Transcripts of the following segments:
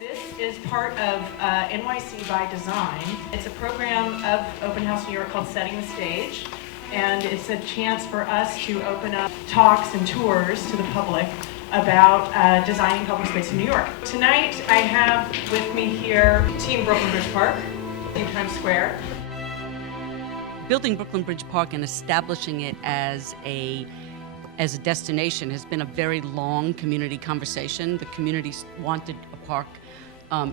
This is part of NYC by Design. It's a program of Open House New York called Setting the Stage, and it's a chance for us to open up talks and tours to the public about designing public space in New York. Tonight I have with me here Team Brooklyn Bridge Park in Times Square. Building Brooklyn Bridge Park and establishing it as a destination has been a very long community conversation. The community wanted a park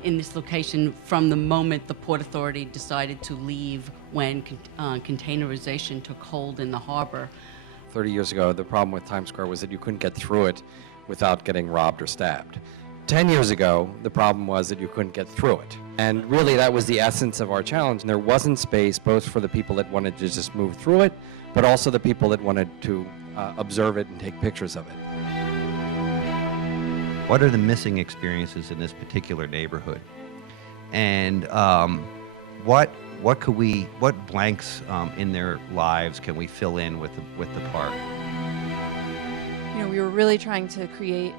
in this location from the moment the Port Authority decided to leave when containerization took hold in the harbor. 30 years ago, the problem with Times Square was that you couldn't get through it without getting robbed or stabbed. 10 years ago, the problem was that you couldn't get through it. And really, that was the essence of our challenge. And there wasn't space both for the people that wanted to just move through it, but also the people that wanted to observe it and take pictures of it. What are the missing experiences in this particular neighborhood? And what blanks in their lives can we fill in with the park? You know, we were really trying to create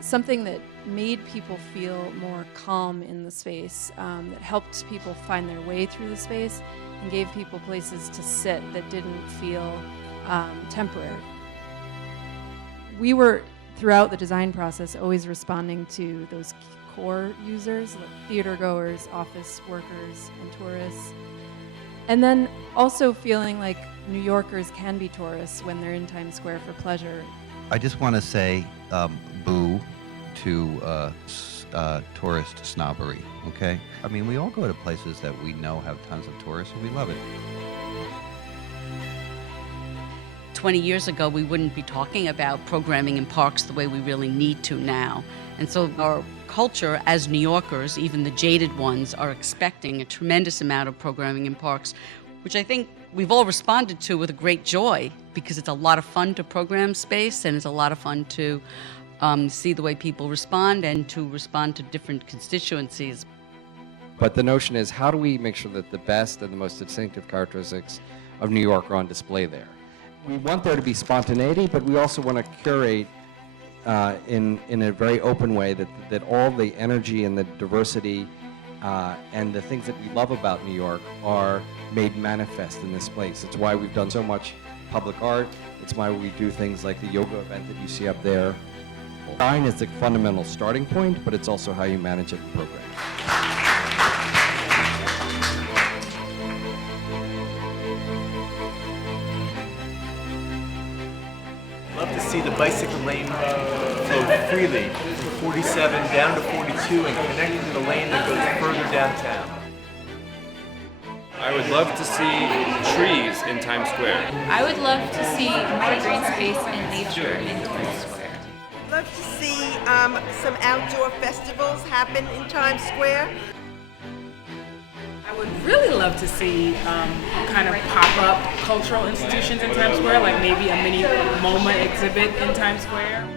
something that made people feel more calm in the space, that helped people find their way through the space, and gave people places to sit that didn't feel temporary. We were, throughout the design process, always responding to those core users, like theater goers, office workers, and tourists. And then also feeling like New Yorkers can be tourists when they're in Times Square for pleasure. I just want to say boo to tourist snobbery, okay? I mean, we all go to places that we know have tons of tourists and we love it. 20 years ago, we wouldn't be talking about programming in parks the way we really need to now. And so our culture as New Yorkers, even the jaded ones, are expecting a tremendous amount of programming in parks, which I think we've all responded to with a great joy, because it's a lot of fun to program space and it's a lot of fun to see the way people respond and to respond to different constituencies. But the notion is, how do we make sure that the best and the most distinctive characteristics of New York are on display there? We want there to be spontaneity, but we also want to curate in a very open way that all the energy and the diversity and the things that we love about New York are made manifest in this place. It's why we've done so much public art. It's why we do things like the yoga event that you see up there. Design is the fundamental starting point, but it's also how you manage it and program. Love to see the bicycle lane flow freely from 47 down to 42 and connecting to the lane that goes further downtown. I would love to see trees in Times Square. I would love to see more green space and nature in Times Square. I'd love to see some outdoor festivals happen in Times Square. I would really love to see kind of pop-up cultural institutions in Times Square, like maybe a mini MoMA exhibit in Times Square.